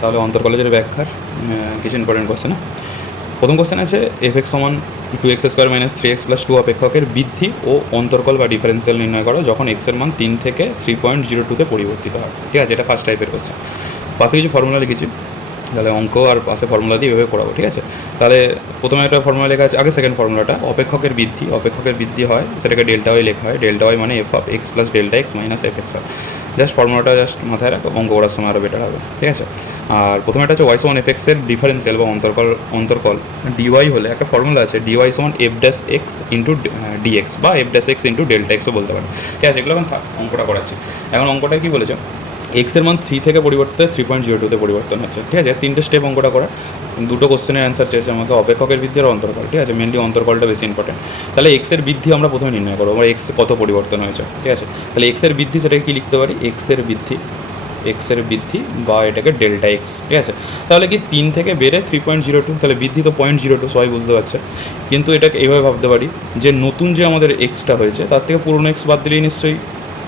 তাহলে অন্তর্কলজের ব্যাখ্যার কিছু ইম্পর্টেন্ট কোশ্চেন। প্রথম কোশ্চেন আছে f(x) সমান 2x² - 3x + 2 অপেক্ষকের বৃদ্ধি ও অন্তর্কল বা ডিফারেন্সিয়াল নির্ণয় করো যখন x এর মান 3 থেকে 3.02-তে পরিবর্তিত হয়। ঠিক আছে, এটা ফার্স্ট টাইপের কোশ্চেন। পাশে কিছু ফর্মুলা লিখেছি, তাহলে অঙ্ক আর পাশে ফর্মুলা দিয়ে এভাবে করাবো। ঠিক আছে, তাহলে প্রথমে একটা ফর্মুলা লেখা আছে, আগে সেকেন্ড ফর্মুলাটা অপেক্ষকের বৃদ্ধি হয়, সেটাকে ডেল্টা ওয়াই লেখা হয়। ডেল্টা ওয়াই মানে f(x) + Δx - fx হয়। জাস্ট ফর্মুলাটা মাথায় রাখো, অঙ্ক করার সময় আরও বেটার হবে। ঠিক আছে, আর প্রথমে একটা হচ্ছে y সমান fx এর ডিফারেন্সিয়াল বা অন্তর্কল dy হলে একটা ফর্মুলা আছে, dy সমান f'(x) * dx বা f'(x) * Δx-ও বলতে পারে। ঠিক আছে, এগুলো এখন অঙ্কটা করাচ্ছি। এখন অঙ্কটা কি বলেছে, এক্স এর মান 3 থেকে পরিবর্তিত 3.02-তে পরিবর্তন হচ্ছে। ঠিক আছে, 3টে স্টেপ অঙ্কটা করা, 2টো কোশ্চেনের অ্যান্সার চেয়েছে আমাকে, অপেক্ষকের বৃদ্ধি আর অন্তর্কল। ঠিক আছে, মেনলি অন্তর্কলটা বেশি ইম্পর্টেন্ট। তাহলে এক্স এর বৃদ্ধি আমরা প্রথমে নির্ণয় করবো, আমরা এক্স কত পরিবর্তন হয়েছে। ঠিক আছে, তাহলে এক্স এর বৃদ্ধি সেটাকে কী লিখতে পারি, এক্স এর বৃদ্ধি বা এটাকে ডেল্টা এক্স। ঠিক আছে, তাহলে কি 3 থেকে বেড়ে 3.02, তাহলে বৃদ্ধি তো 0.02, সবাই বুঝতে পারছে। কিন্তু এটাকে এইভাবে ভাবতে পারি যে নতুন যে আমাদের এক্সটা হয়েছে তার থেকে পুরনো এক্স বাদ দিলেই নিশ্চয়ই,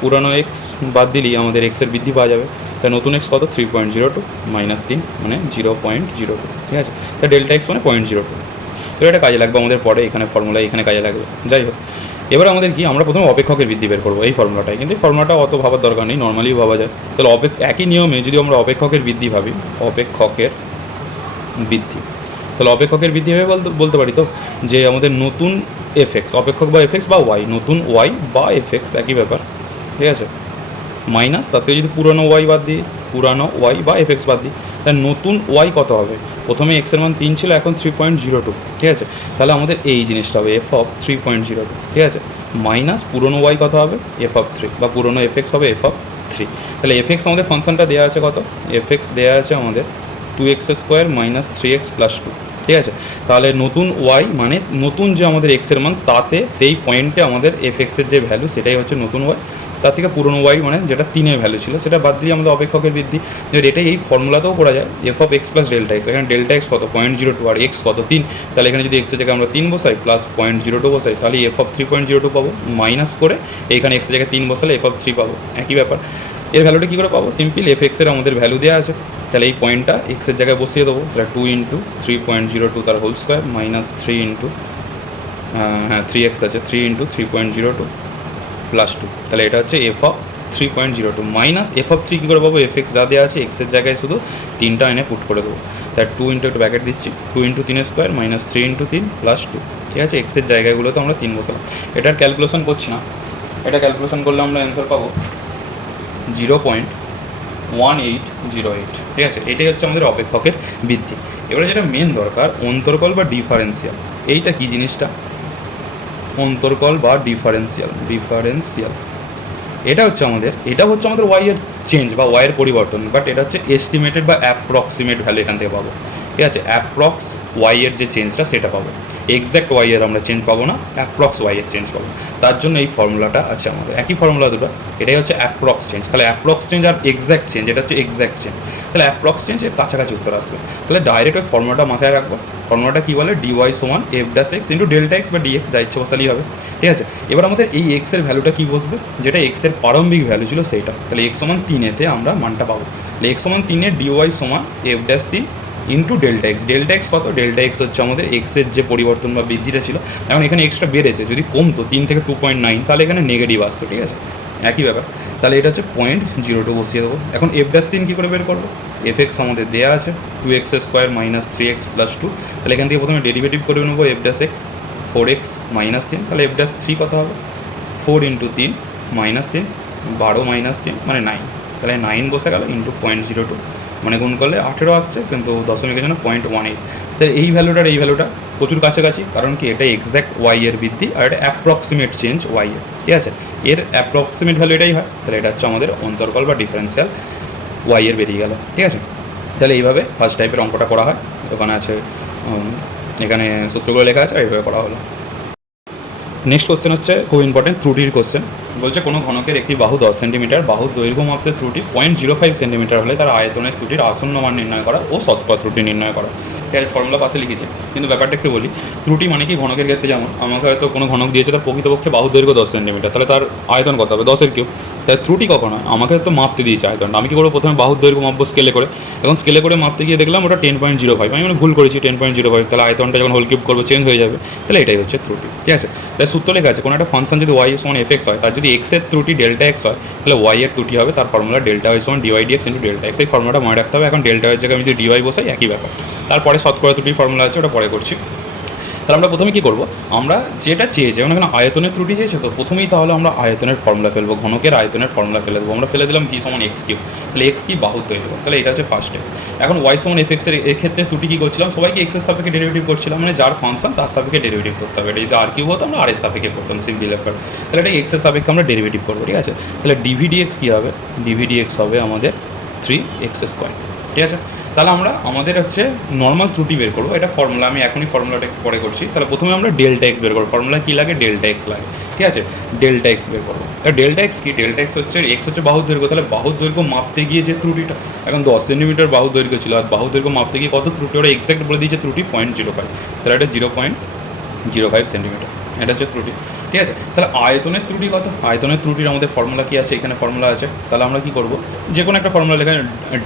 পুরানো এক্স বাদ দিলেই আমাদের এক্সের বৃদ্ধি পাওয়া যাবে। তাই নতুন এক্স কত, 3.02 - 3 মানে 0.02। ঠিক আছে, তাই ডেল্টা এক্স মানে 0.02। এবার এটা কাজে লাগবে আমাদের পরে, এখানে ফর্মুলা এখানে কাজে লাগবে। যাই হোক, এবার আমাদের কি, আমরা প্রথমে অপেক্ষকের বৃদ্ধি বের করবো এই ফর্মুলাটায়, কিন্তু এই ফর্মুলাটা অত ভাবার দরকার নেই, নর্মালিও ভাবা যায়। তাহলে একই নিয়মে যদি আমরা অপেক্ষকের বৃদ্ধি ভাবি, তাহলে অপেক্ষকের বৃদ্ধি ভেবে বলতে পারি তো যে আমাদের নতুন fx, অপেক্ষক বা fx বা y, নতুন y বা fx একই ব্যাপার। ঠিক আছে, মাইনাস তার থেকে যদি পুরানো y বাদ দিই, পুরানো y বা fx বাদ দিই, তাহলে নতুন y কত হবে, প্রথমে x এর মান 3 ছিল, এখন 3.02। ঠিক আছে, তাহলে আমাদের এই জিনিসটা হবে f(3.02)। ঠিক আছে, মাইনাস পুরনো y কত হবে, f(3) বা পুরনো fx হবে f(3). তাহলে fx আমাদের ফাংশনটা দেওয়া আছে কত, fx দেওয়া আছে আমাদের 2x² - 3x + 2। ঠিক আছে, তাহলে নতুন y মানে নতুন যে আমাদের x এর মান, তাতে সেই পয়েন্টে আমাদের fx এর যে ভ্যালু সেটাই হচ্ছে নতুন y, তার থেকে পুরনো y মানে যেটা 3-এর ভ্যালু ছিল সেটা বাদ দিয়ে আমাদের অপেক্ষকের বৃদ্ধি। এবার এটাই এই ফর্মুলাতেও করা যায়, f(x + Δx), এখানে ডেল্টা এক্স কত 0.02 আর x কত 3, তাহলে এখানে যদি x এর জায়গায় আমরা 3 বসাই প্লাস 0.02 বসাই, তাহলে f(3.02) পাবো, মাইনাস করে এইখানে x এর জায়গায় 3 বসালে f(3) পাবো, একই ব্যাপার। এর ভ্যালুটা কী করে পাবো, সিম্পল, fx এর আমাদের ভ্যালু দেওয়া আছে, তাহলে এই পয়েন্টটা x এর জায়গায় বসিয়ে দেবো, তাহলে 2 × 3.02 তার হোল স্কোয়ার মাইনাস 3 × 3x আছে, 3 × 3.02 + 2, তাহলে এটা হচ্ছে f(3.02) মাইনাস f(3) কী করে পাবো, fx যা দেওয়া আছে x এর জায়গায় শুধু 3টা এনে পুট করে দেবো, তাই 2 × একটু ব্র্যাকেট দিচ্ছি, 2 × 3² মাইনাস 3 × 3 + 2। ঠিক আছে, x এর জায়গাগুলোতে আমরা 3 বসালাম, এটার ক্যালকুলেশন করছি না, এটা ক্যালকুলেশন করলে আমরা অ্যান্সার পাবো 0.1808। ঠিক আছে, এটাই হচ্ছে আমাদের অপেক্ষকের বৃদ্ধি। এবারে যেটা মেন দরকার, অন্তর্কল বা ডিফারেন্সিয়াল। এইটা কি জিনিসটা, অন্তর্কল বা ডিফারেন্সিয়াল, এটা হচ্ছে আমাদের y এর চেঞ্জ বা y এর পরিবর্তন, বাট এটা হচ্ছে এস্টিমেটেড বা অ্যাপ্রক্সিমেট ভ্যালু এখান থেকে পাবো। ঠিক আছে, অ্যাপ্রক্স y এর যে চেঞ্জটা সেটা পাবো, এক্স্যাক্ট y এর আমরা চেঞ্জ পাবো না, অ্যাপ্রক্স y এর চেঞ্জ পাবো। তার জন্য এই ফর্মুলাটা আছে আমাদের, একই ফর্মুলা দুটো, এটাই হচ্ছে অ্যাপ্রক্স চেঞ্জ। তাহলে অ্যাপ্রক্স চেঞ্জ আর এক্স্যাক্ট চেঞ্জ, এটা হচ্ছে এক্স্যাক্ট চেঞ্জ, তাহলে অ্যাপ্রক্স চেঞ্জ এর কাছাকাছি উত্তর আসবে। তাহলে ডাইরেক্ট ওই ফর্মুলাটা মাথায় রাখবো, ফর্মুলাটা কী বলে, dy সমান f'(x) × Δx বা dx, যা ইচ্ছে বসালেই হবে। ঠিক আছে, এবার আমাদের এই x এর ভ্যালুটা কী বসবে, যেটা x এর প্রারম্ভিক ভ্যালু ছিল সেইটা, তাহলে x সমান 3-এতে আমরা মানটা পাবো, তাহলে x সমান 3-এ dy সমান f'(3) × Δx। ডেল্টা এক্স কত, ডেল্টা এক্স হচ্ছে আমাদের এক্সের যে পরিবর্তন বা বৃদ্ধিটা ছিল, এখন এখানে এক্সটা বেড়েছে, যদি কমতো 3 থেকে 2.9, তাহলে এখানে নেগেটিভ আসতো। ঠিক আছে, একই ব্যাপার, তাহলে এটা হচ্ছে 0.02 বসিয়ে দেবো। এখন f'(3) কী করে বের করবো, fx আমাদের দেওয়া আছে 2x² - 3x + 2, তাহলে এখান থেকে প্রথমে ডেরিভেটিভ করে নেবো, f'(x) 4x - 3, তাহলে f'(3) কত হবে, 4 × 3 - 3, 12 - 3 মানে 9, তাহলে 9 বসে গেল × 0.02, মানে গুণ করলে 18 আসছে, কিন্তু দশমিকের জন্য 0.18। তাহলে এই ভ্যালুটা প্রচুর কাছাকাছি, কারণ কি এটা এক্স্যাক্ট y এর বৃদ্ধি আর এটা অ্যাপ্রক্সিমেট চেঞ্জ y এর। ঠিক আছে, এর অ্যাপ্রক্সিমেট ভ্যালু এটাই হয়, তাহলে এটা হচ্ছে আমাদের অন্তর্কল বা ডিফারেন্সিয়াল, y এর বেরিয়ে গেল। ঠিক আছে, তাহলে এইভাবে ফার্স্ট টাইপের অঙ্কটা করা হয়, ওখানে আছে, এখানে সূত্রগুলো লেখা আছে, এইভাবে করা হলো। নেক্সট কোশ্চেন হচ্ছে খুব ইম্পর্টেন্ট, ত্রুটির কোশ্চেন। বলছে কোনো ঘনকের একটি বাহু 10 সেন্টিমিটার, বাহুর দৈর্ঘ্য মাপতে ত্রুটি 0.05 সেন্টিমিটার হলে তার আয়তনের ত্রুটির আসন্ন মান নির্ণয় করা ও শতকরা ত্রুটি নির্ণয় করা। ঠিক ফর্মুলা পাশে লিখেছে, কিন্তু ব্যাপারটা একটু বলি। ত্রুটি মানে কি ঘনকের ক্ষেত্রে যেমন আমাকে হয়তো কোনো ঘনক দিয়েছে তার প্রকৃতপক্ষে বাহুর দৈর্ঘ্য 10 সেন্টিমিটার, তাহলে তার আয়তন কত হবে 10-এর কিউব। তাই ত্রুটি কখন হয়, আমাকে তো মাপতে দিয়েছে আয়তনটা, আমি কি করবো প্রথমে বাহুর দৈর্ঘ্য মাপবো স্কেলে করে, এবং স্কেলে করে মাপতে গিয়ে দেখলাম ওটা 10.05, আমি মানে ভুল করেছি 10.05, তাহলে আয়তনটা যখন হোল কিউব করবো চেঞ্জ হয়ে যাবে, তাহলে এটাই হচ্ছে ত্রুটি। ঠিক আছে, তাই সূত্র লেখা আছে কোনো একটা ফাংশন যদি ওয়াই সমান এফ এক্স হয়, তার যদি এক্সের ত্রুটি ডেল্টা এক্স হয়, তাহলে ওয়াই এর ত্রুটি হবে তার ফর্মুলা ডেল্টা ওয়াই সমান DY DX into delta X. এই ফর্মুলাটা মনে রাখতে হবে। এখন ডেল্টা ওয়াই জায়গায় আমি যদি ডিওয়াই বসাই একই ব্যাপার। তারপরে শতকরা ত্রুটির ফর্মুলা আছে, ওটা পরে করছি। তাহলে আমরা প্রথমে কী করবো, আমরা যেটা চেয়েছি, যেমন এখানে আয়তনের ত্রুটি চেয়েছে, তো প্রথমেই তাহলে আমরা আয়তনের ফর্মুলা ফেলবো, ঘনকের আয়তনের ফর্মুলা ফেলে দেবো। আমরা ফেলে দিলাম ভি সমান এক্স কিউব, তাহলে এক্স কি বাহু তৈরি করবো, তাহলে এটা হচ্ছে ফার্স্টে। এখন ওয়াই সমান এফ এক্সের এক্ষেত্রে ত্রুটি কী করছিলাম, সবাইকে এক্সের সাপেক্ষে ডেরিভেটিভ করছিলাম, মানে যার ফাংশন তার সাপেক্ষে ডেরিভেটিভ করতে হবে। এটা যদি আর কিউব হতো আমরা আর এর সাপেক্ষে করতাম সিম্পলি লেখার, তাহলে এটা এক্সের সাপেক্ষে আমরা ডেরিভেটিভ করবো। ঠিক আছে, তাহলে ডিভিডি এক্স কী হবে, ডিভিডি এক্স হবে আমাদের 3x²। ঠিক আছে, তাহলে আমরা আমাদের হচ্ছে নর্মাল ত্রুটি বের করবো। এটা ফর্মুলা, আমি এখনই ফর্মুলাটা পরে করছি। তাহলে প্রথমে আমরা ডেল্টা এক্স বের করবো। ফর্মুলা কী লাগে, ডেল্টা এক্স লাগে। ঠিক আছে, ডেল্টা এক্স বের করবো। তাহলে ডেল্টা এক্স কি, ডেল্টা এক্স হচ্ছে এক্স হচ্ছে বাহুর দৈর্ঘ্য, তাহলে বাহুর দৈর্ঘ্য মাপতে গিয়ে যে ত্রুটিটা, এখন 10 সেন্টিমিটার বাহুর দৈর্ঘ্য ছিল, আর বাহুর দৈর্ঘ্য মাপতে গিয়ে কত ত্রুটি, ওরা এক্সাক্ট বলে দিয়েছে ত্রুটি 0.05, তাহলে এটা 0.05 সেন্টিমিটার, এটা হচ্ছে ত্রুটি। ঠিক আছে, তাহলে আয়তনের ত্রুটি কত, আয়তনের ত্রুটির আমাদের ফর্মুলা কী আছে, এখানে ফর্মুলা আছে। তাহলে আমরা কী করবো, যে কোনো একটা ফর্মুলা লেখা,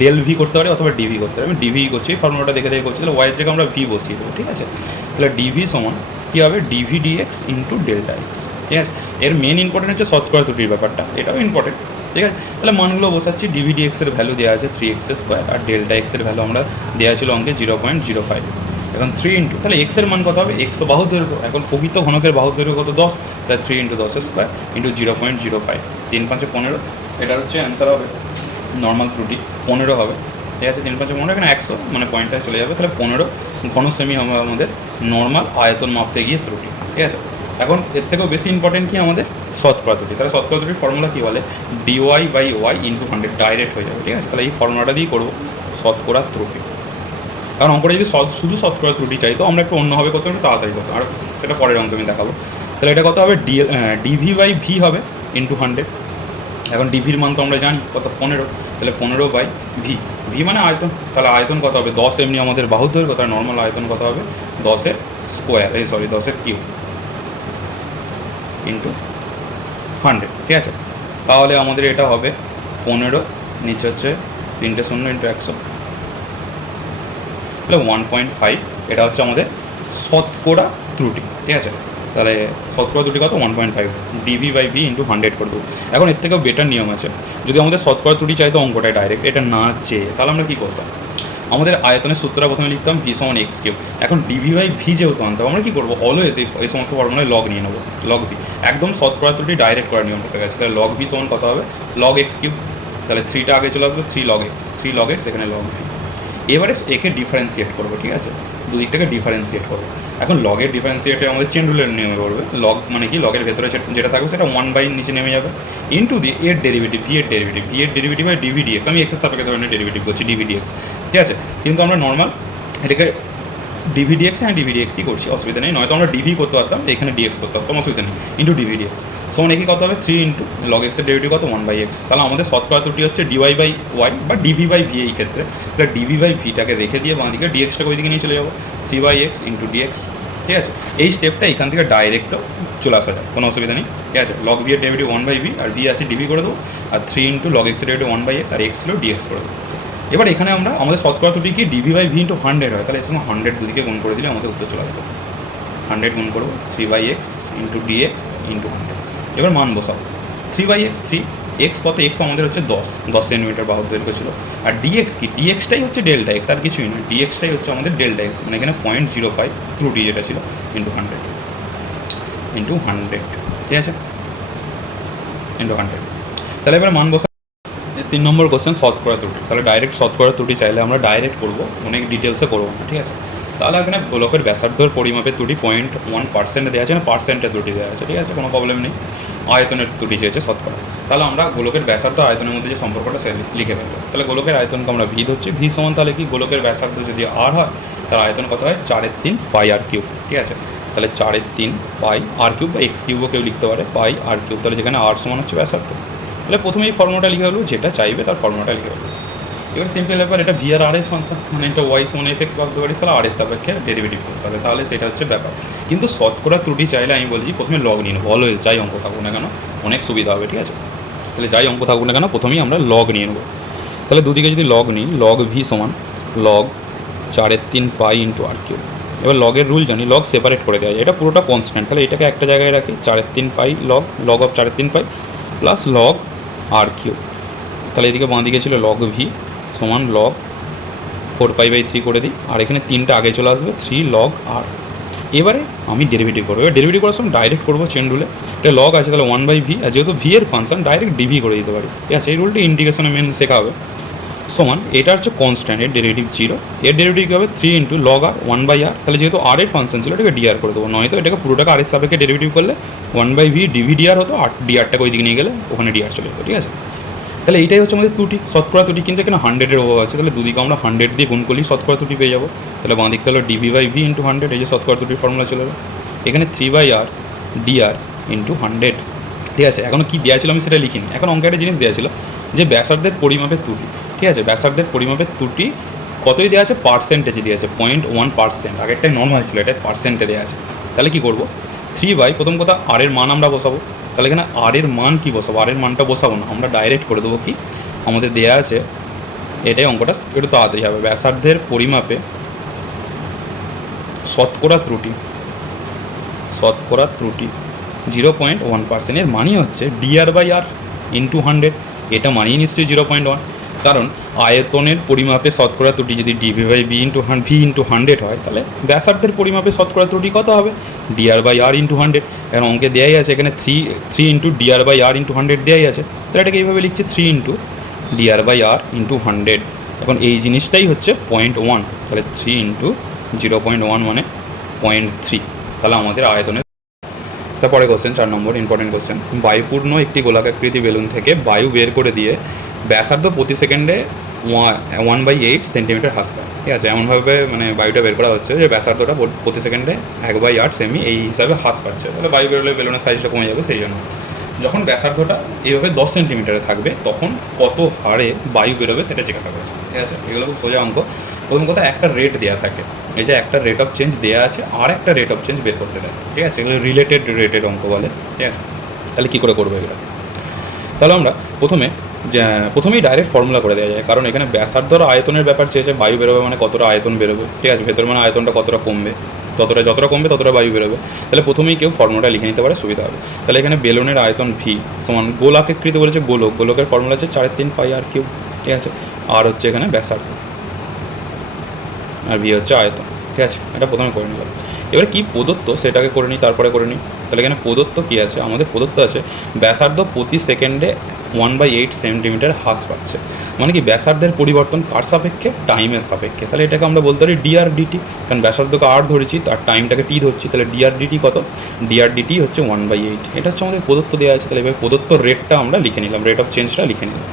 ডেল ভি করতে পারি অথবা ডিভি করতে পারি। আমি ডিভি করছি, ফর্মুলাটা দেখে করছি, তাহলে ওয়াইয়ের জায়গায় আমরা ভি বসিয়ে দেবো। ঠিক আছে, তাহলে ডিভি সমান কী হবে, DV DX into delta X. ঠিক আছে, এর মেন ইম্পর্টেন্ট হচ্ছে শতকরা ত্রুটির ব্যাপারটা, এটাও ইম্পর্টেন্ট। ঠিক আছে, তাহলে মানগুলো বসাচ্ছি। ডিভিডি এক্সের ভ্যালু দেওয়া আছে 3x², আর ডেল্টা এক্সের ভ্যালু আমরা দেওয়া ছিল অঙ্কে 0.05। এখন 3 ইন্টু, তাহলে এক্সের মান কত হবে, এক্স বাহুর দৈর্ঘ্য, এখন প্রকৃত ঘনকের বাহুর দৈর্ঘ্য কত 10, তাহলে 3 × 10² ইন্টু 0.05, 3 × 5 = 15, এটা হচ্ছে অ্যান্সার হবে। নর্মাল ত্রুটি 15 হবে। ঠিক আছে, 3 × 5 = 15, এখানে 100 মানে পয়েন্টটা চলে যাবে, তাহলে 15 ঘন সেমি হবে আমাদের নর্মাল আয়তন মাপতে গিয়ে ত্রুটি। ঠিক আছে, এখন এর থেকেও বেশি ইম্পর্টেন্ট কি আমাদের শতকরা ত্রুটি। তাহলে শতকরা ত্রুটির ফর্মুলা কী বলে, dy/y × 100 ডাইরেক্ট হয়ে যাবে। ঠিক আছে, তাহলে এই ফর্মুলাটা দিয়েই করবো শতকরা ত্রুটি। কারণ অঙ্কটা যদি শুধু শতকরা ত্রুটি চাই, তো আমরা একটু অন্যভাবে করতে একটু তাড়াতাড়ি করতাম, আর সেটা পরের অঙ্কে আমি দেখাবো। তাহলে এটা কত হবে, dv/v হবে ইন্টু 100। এখন ডিভির মান তো আমরা জানি কত, 15, তাহলে 15/v, ভি মানে আয়তন, তাহলে আয়তন কত হবে 10, এমনি আমাদের বাহুর দৈর্ঘ্য, তাহলে নর্মাল আয়তন কত হবে 10-এর স্কোয়ার, 10-এর কিউব ইন্টু 100। ঠিক আছে, তাহলে আমাদের এটা হবে 15, নিচে হচ্ছে 3 0 ইন্টু 100, তাহলে 1.5। এটা হচ্ছে আমাদের শতকরা ত্রুটি। ঠিক আছে, তাহলে শতকরা ত্রুটি কত, 1.5, dv/v ইন্টু 100 করে দেবো। এখন এর থেকেও বেটার নিয়ম আছে, যদি আমাদের শতকরা ত্রুটি চাই তো অঙ্কটায় ডাইরেক্ট, এটা না চেয়ে তাহলে আমরা কী করতাম, আমাদের আয়তনের সূত্রটা প্রথমে লিখতাম ভি সমান এক্স কিউব। এখন dv/v যেহেতু আনতে হবে, আমরা কী করবো, অলওয়েজ এই সমস্ত ফর্মুলায় লগ নিয়ে নেবো, লগ ভি, একদম শতকরা ত্রুটি ডাইরেক্ট করার নিয়ম এসে গেছে। তাহলে লগ ভি সমান কত হবে, লগ এক্স কিউব, তাহলে 3টা আগে চলে আসবে, 3 log x, 3 log x, এখানে লগ ভি। এবারে একে ডিফারেন্সিয়েট করবো। ঠিক আছে, দুদিকটাকে ডিফারেন্সিয়েট করবো। এখন লগের ডিফারেন্সিয়েটে আমাদের চেন রুলের নিয়মে করবে। লগ মানে কি, লগের ভেতরে যেটা থাকবে সেটা 1/, নিচে নেমে যাবে, ইন্টু দিয়ে এর ডেরিভেটিভ, ভি এর ডেরিভেটিভ, ভি এর ডেরিভেটিভ হয় ডিভিডি এক্স। আমি এক্সের সাপেক্ষে ধরনের ডেরিভেটিভ করছি, ডিভিডি এক্স। ঠিক আছে, কিন্তু আমরা নর্মাল এটাকে ডিভিডি এক্স, হ্যাঁ ডিভিডি এক্সই করছি, অসুবিধা নেই। নয়তো আমরা ডিভি করতে পারতাম, এখানে ডিএক্স করতে পারতাম, অসুবিধা নেই, ইন্টু ডিভিডি এক্স সমান একে কত হবে 3 ইন্টু লগ এক্সের ডেরিভেটিভ কত 1/x। তাহলে আমাদের শতকরা ত্রুটি হচ্ছে dy/y বা dv/v, এই ক্ষেত্রে তাহলে dv/vটাকে রেখে দিয়ে বাঁ দিকে ডিএক্সটাকে ওই দিকে নিয়ে চলে যাবো, 3/x ইন্টু ডিএক্স। ঠিক আছে, এই স্টেপটা এখান থেকে ডাইরেক্টও চলে আসা যায়, কোনো অসুবিধা নেই। ঠিক আছে, লগ ভি এর ডেরিভেটিভ 1/v, আর ভি আছে ডিভি করে দেবো, আর 3 ইন্টু লগ এক্সের ডেরিভেটিভ 1/x, আর এক্স ছিল ডিএক্স করে দেবো। এবার এখানে আমরা আমাদের শতকরা ত্রুটি কি dv/v ইন্টু 100 হয়, তাহলে এর সঙ্গে 100 দুদিকে গুণ করে দিলে আমাদের উত্তর চলে আসবে। 100 গুণ করবো 3/x ইন্টু ডিএক্স ইন্টু 100। এবার মান বসাবো, 3/x 3, এক্স কত, এক্স আমাদের হচ্ছে 10 সেন্টিমিটার বাহুর দৈর্ঘ্য ছিল, আর ডিএক্স কি, ডিএক্সটাই হচ্ছে ডেল্টা এক্স, আর কিছুই নয়, ডিএক্সটাই হচ্ছে আমাদের ডেল্টা এক্স, মানে এখানে 0.05 ত্রুটি যেটা ছিল ইন্টু 100 ইন্টু 100। ঠিক আছে, ইন্টু 100। তাহলে এবার মান বসা 3 নম্বর কোশ্চেন, শতকরা ত্রুটি। তাহলে ডাইরেক্ট শতকরা ত্রুটি চাইলে আমরা ডাইরেক্ট করবো, অনেক ডিটেলসে করবো না। ঠিক আছে, তাহলে এখানে গোলকের ব্যাসার্ধর পরিমাপের ত্রুটি 0.1% দেওয়া আছে, না পার্সেন্টের ত্রুটি দেওয়া আছে। ঠিক আছে, কোনো প্রবলেম নেই। আয়তনের ত্রুটি চেয়েছে শতকরা, তাহলে আমরা গোলকের ব্যাসার্ধ আয়তনের মধ্যে যে সম্পর্কটা সে লিখে ফেলবো। তাহলে গোলকের আয়তনকে আমরা ভি ধরছি, ভি সমান তাহলে কি, গোলকের ব্যাসার্ধ যদি আর হয় তার আয়তন কত হয় 4/3 πr কিউব। ঠিক আছে, তাহলে 4/3 পাই আর কিউব বা এক্স কিউবও কেউ লিখতে পারে, পাই আর কিউব। তাহলে যেখানে আর সমান হচ্ছে ব্যাসার্ধ, তাহলে প্রথমে এই ফর্মুলাটা লিখে হলো, যেটা চাইবে তার ফর্মুলাটা লিখে হলো। এবার সিম্পল ব্যাপার, এটা ভি আর আর এর ফাংশন, মানে এটা ওয়াই সমান এফ এক্স ভাবতে পারিস, তাহলে আর এর সাপেক্ষে ডেরিভেটিভ করতে হবে, তাহলে সেটা হচ্ছে ব্যাপার। কিন্তু শতকরা ত্রুটি চাইলে আমি বলছি প্রথমে লগ নিয়ে নেবো, অলওয়েজ যাই অঙ্ক থাকুক না কেন অনেক সুবিধা হবে, ঠিক আছে। তাহলে যাই অঙ্ক থাকুক না কেন প্রথমেই আমরা লগ নিয়ে নেবো। তাহলে দুদিকে যদি লগ নিই, লগ ভি সমান লগ 4/3 পাই ইন্টু আর কিউব। এবার লগের রুল জানি, লগ সেপারেট করে দেওয়া যায়, এটা পুরোটা কনস্ট্যান্ট, তাহলে এটাকে একটা জায়গায় রাখি, 4/3 pi log log of 4/3 pi plus log R cube. তাহলে এদিকে বাঁ দিকে ছিল লগ ভি সমান লগ 4π/3 করে দিই, আর এখানে 3টা আগে চলে আসবে, 3 লগ আর। এবারে আমি ডেরিভেটিভ করবো, এবার ডেরিভেটিভ করার সময় ডাইরেক্ট করবো চেন রুলে, এটা লগ আছে তাহলে 1/v, আর যেহেতু ভি এর ফাংশন ডাইরেক্ট ডিভি করে দিতে পারি, ঠিক আছে। এই রুলটি ইন্টিগ্রেশনে মেন শেখা হবে। সমান এটা হচ্ছে কনস্ট্যান্ট, এর ডেরিভেটিভ 0, এর ডেরিভেটিভ কী হবে 3 ইন্টু লগ আর 1/r, তাহলে যেহেতু আর এর ফাংশন ছিল এটাকে ডিআর করে দেবো, নয়তো এটাকে পুরোটাকে আর এর সাপেক্ষে ডেরিভেটিভ করলে 1/v ডিভি ডিআর হতো, আর ডিআরটাকে ওই দিকে নিয়ে গেলে ওখানে ডিআর চলে যেত, ঠিক আছে। তাহলে এইটাই হচ্ছে আমাদের ত্রুটি, শতকরা ত্রুটি, কিন্তু এখানে 100-এর অভাব আছে, তাহলে দুদিকে আমরা 100 দিয়ে গুণ করলেই শতকরা ত্রুটি পেয়ে যাবো। তাহলে বাঁ দিকটা হলো ডিভি/ভি ইন্টু 100, এই যে শতকরা ত্রুটির ফর্মুলা চলে যাবে। এখানে 3/r ডিআর ইন্টু 100, ঠিক আছে। এখনও কী দেওয়া ছিল আমি সেটা লিখিনি, এখন অঙ্কে একটা জিনিস দেওয়া ছিল যে ব্যাসার্ধের পরিমাপের ত্রুটি, ঠিক আছে। ব্যাসার্ধের পরিমাপের ত্রুটি কতই দেওয়া আছে, পার্সেন্টেজে দেওয়া আছে, 0.1%, আগেরটাই নর্মাল ছিল, এটা পার্সেন্টে দেওয়া আছে। তাহলে কী করবো, 3 প্রথম কথা আর এর মান আমরা বসাবো, তাহলে এখানে আর এর মান কী বসাবো, আর এর মানটা বসাবো না, আমরা ডাইরেক্ট করে দেবো কি আমাদের দেওয়া আছে, এটাই অঙ্কটা একটু তাড়াতাড়ি হবে। ব্যাসার্ধের পরিমাপে শতকরা ত্রুটি 0.1%, এর মানই হচ্ছে dr/r ইন্টু 100, এটা মানিয়ে নিশ্চয়ই 0.1, কারণ আয়তনের পরিমাপে শতকরা ত্রুটি যদি ডিভি/ভি ইন্টু ভি ইন্টু 100 হয়, তাহলে ব্যাসার্ধের পরিমাপে শতকরা ত্রুটি কত হবে, dr/r ইন্টু 100। এখন অঙ্কে দেওয়াই আছে এখানে 3 ইন্টু dr/r ইন্টু 100 দেওয়াই আছে, তাহলে এটাকে এইভাবে লিখছি 3 ইন্টু dr/r ইন্টু 100। এখন এই জিনিসটাই হচ্ছে 0.1, তাহলে 3 ইন্টু 0.1 মানে 0.3, তাহলে আমাদের আয়তনের। তারপরে কোশ্চেন 4 নম্বর ইম্পর্টেন্ট কোশ্চেন, বায়ুপূর্ণ একটি গোলাকৃতি বেলুন থেকে বায়ু বের করে দিয়ে ব্যাসার্ধ প্রতি সেকেন্ডে 1/8 সেন্টিমিটার হ্রাস পায়, ঠিক আছে। এমনভাবে মানে বায়ুটা বের করা হচ্ছে যে ব্যাসার্ধটা প্রতি সেকেন্ডে 1/8 সেমি এই হিসাবে হ্রাস পাচ্ছে, তাহলে বায়ু বেরোলে বেলুনের সাইজটা কমে যাবে, সেই জন্য যখন ব্যাসার্ধটা এইভাবে 10 সেন্টিমিটারে থাকবে তখন কত হারে বায়ু বেরোবে সেটা জিজ্ঞাসা করেছে, ঠিক আছে। এগুলো খুব সোজা অঙ্ক। প্রথম কথা একটা রেট দেওয়া থাকে, এই যে একটা রেট অফ চেঞ্জ দেওয়া আছে, আর একটা রেট অফ চেঞ্জ বের করতে দেয়, ঠিক আছে। এগুলো রিলেটেড রেটেড অঙ্ক বলে, ঠিক আছে। তাহলে কী করে করবো এগুলো, তাহলে আমরা প্রথমেই ডাইরেক্ট ফর্মুলা করে দেওয়া যায়, কারণ এখানে ব্যাসার্ধর আয়তনের ব্যাপার চেয়েছে, বায়ু বেরোবে মানে কতটা আয়তন বেরোবে, ঠিক আছে। ভেতর মানে আয়তনটা কতটা কমবে, যতটা কমবে ততটা বায়ু বেরোবে, তাহলে প্রথমেই কেউ ফর্মুলাটা লিখে নিতে পারে, সুবিধা হবে। তাহলে এখানে বেলুনের আয়তন ভি সমান গোলাকৃতি বলেছে, গোলকের ফর্মুলা হচ্ছে 3.5 পাই আর কিউব, ঠিক আছে। আর হচ্ছে এখানে ব্যাসার্ধ, আর ভি হচ্ছে আয়তন, ঠিক আছে। এটা প্রথমে করে নিলাম। এবারে কী প্রদত্ত সেটাকে করে নিই, তারপরে করে নিই। তাহলে এখানে প্রদত্ত কী আছে, আমাদের প্রদত্ত আছে ব্যাসার্ধ প্রতি সেকেন্ডে 1/8 সেন্টিমিটার হ্রাস পাচ্ছে, মানে কি ব্যাসার্ধের পরিবর্তন কার সাপেক্ষে, টাইমের সাপেক্ষে। তাহলে এটাকে আমরা বলতে পারি ডিআর ডিটি, কারণ ব্যাসার্ধকে আর ধরেছি তার টাইমটাকে টি ধরছি, তাহলে ডিআর ডিটি কত, ডিআর ডিটি হচ্ছে 1/8, এটা হচ্ছে আমাদের প্রদত্ত দেওয়া আছে। তাহলে এবার প্রদত্ত রেটটা আমরা লিখে নিলাম, রেট অফ চেঞ্জটা লিখে নিলাম।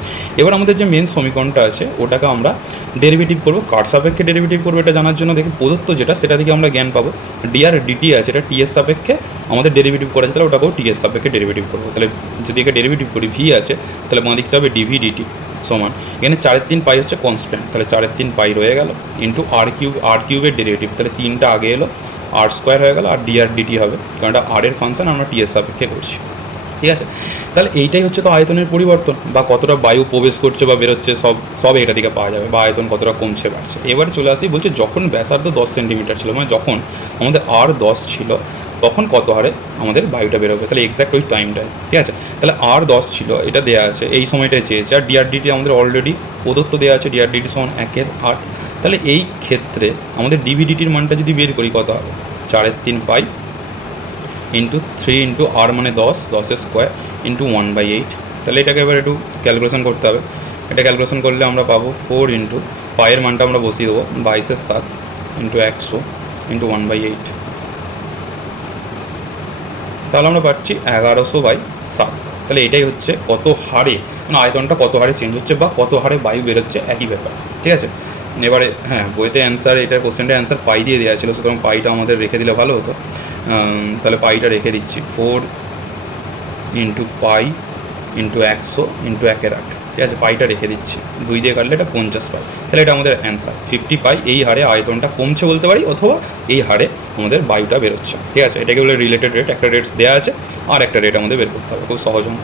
এবার আমাদের যে মেন সমীকরণটা আছে ওটাকে আমরা ডেরিভেটিভ করবো, কার সাপেক্ষে ডেরিভেটিভ করবো এটা জানার জন্য দেখি প্রদত্ত যেটা সেটা থেকে আমরা জ্ঞান পাবো। ডিআর ডিটি আছে, এটা টি এর সাপেক্ষে আমাদের ডেরিভেটিভ করা আছে, তাহলে ওটাকেও টি এর সাপেক্ষে ডেরিভেটিভ করবো। তাহলে যদি একে ডেরিভেটিভ করি, ভি আছে তাহলে বাঁ দিকটা হবে ডিভি ডিটি সমান, এখানে 4/3 পাই হচ্ছে কনস্ট্যান্ট, তাহলে 4/3 পাই রয়ে গেল ইন্টু আর কিউবের ডেরিভেটিভ, তাহলে 3টা আগে এলো, আর স্কোয়ার হয়ে গেল, আর ডিআর ডিটি হবে, কারণ এটা আর এর ফাংশন আমরা টি এর সাপেক্ষে করছি, ঠিক আছে। তাহলে এইটাই হচ্ছে তো আয়তনের পরিবর্তন, বা কতটা বায়ু প্রবেশ করছে বা বেরোচ্ছে, সব এটা থেকে পাওয়া যাবে, বা আয়তন কতটা কমছে বাড়ছে। এবারে চলে আসি, বলছে যখন ব্যাসার্ধ 10 সেন্টিমিটার ছিল, মানে যখন আমাদের আর 10 ছিল তখন কত হারে আমাদের বায়ুটা বেরোবে, তাহলে এক্স্যাক্ট ওই টাইমটায়, ঠিক আছে। তাহলে আর 10 ছিল, এটা দেওয়া আছে, এই সময়টায় চেয়েছে, আর ডিআরডিটি আমাদের অলরেডি প্রদত্ত দেওয়া আছে, ডিআরডিটি সমান 1/8। তাহলে এই ক্ষেত্রে আমাদের ডিভিডিটির মানটা যদি বের করি কত হবে, 4/3 পাই ইন্টু 3 ইন্টু আর মানে 10 স্কোয়ার ইন্টু 1/8। তাহলে এটাকে এবার একটু ক্যালকুলেশন করতে হবে, এটা ক্যালকুলেশন করলে আমরা পাবো 4 ইন্টু পায়ের মানটা আমরা বসিয়ে দেবো 22/7 ইন্টু 100 ইন্টু 1/8, তাহলে আমরা পাচ্ছি 1100/7। তাহলে এটাই হচ্ছে কত হারে মানে আয়তনটা কত হারে চেঞ্জ হচ্ছে বা কত হারে বায়ু বেরোচ্ছে, একই ব্যাপার, ঠিক আছে। এবারে হ্যাঁ, বইতে অ্যান্সার, এটার কোশ্চেনটা অ্যান্সার পাই দিয়ে দেওয়া ছিল, সুতরাং পাইটা আমাদের রেখে দিলে ভালো হতো। তাহলে পাইটা রেখে দিচ্ছি 4 ইন্টু পাই ইন্টু 100 ইন্টু 1/8, ঠিক আছে, পাইটা রেখে দিচ্ছি, 2 দিয়ে কাটলে এটা 50 পাই। তাহলে এটা আমাদের অ্যান্সার 50 পাই। এই হারে আয়তনটা কমছে বলতে পারি, অথবা এই হারে আমাদের বায়ুটা বেরোচ্ছে, ঠিক আছে। এটাকে বলে রিলেটেড রেট। একটা রেটস দেওয়া আছে আর একটা রেট আমাদের বের করতে হবে, খুব সহজ অঙ্ক।